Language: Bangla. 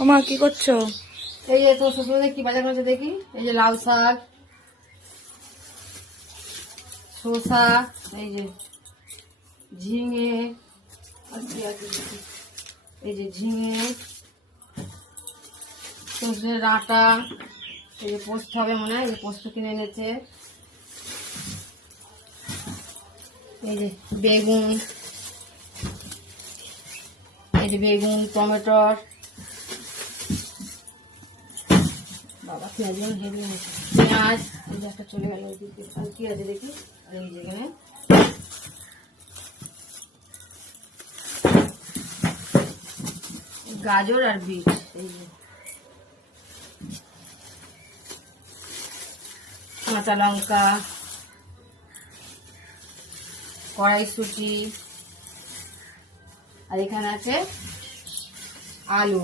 ওমা কি করছো? এই যে তোর শ্বশুর কি বাজার করেছে দেখি। এই যে লাল শাক, শসা, এই যে ঝিঙে, আর কি আছে দেখি। এই যে ঝিঙে, সর্ষের আটা, এই যে পোস্ত হবে মনে হয়, এই যে পোস্ত কিনে এনেছে। এই যে বেগুন, এই যে বেগুন, টমেটোর, বাবা পেঁয়াজ হেভি এনেছে, পেঁয়াজ, এই যে একটা চলে গেল ওইদিকে, আর কি আছে দেখি। আর এই যে এখানে গাজর আর বিট, এই যে কাঁচা লঙ্কা, কড়াইশুঁটি, আর এখানে আছে আলু।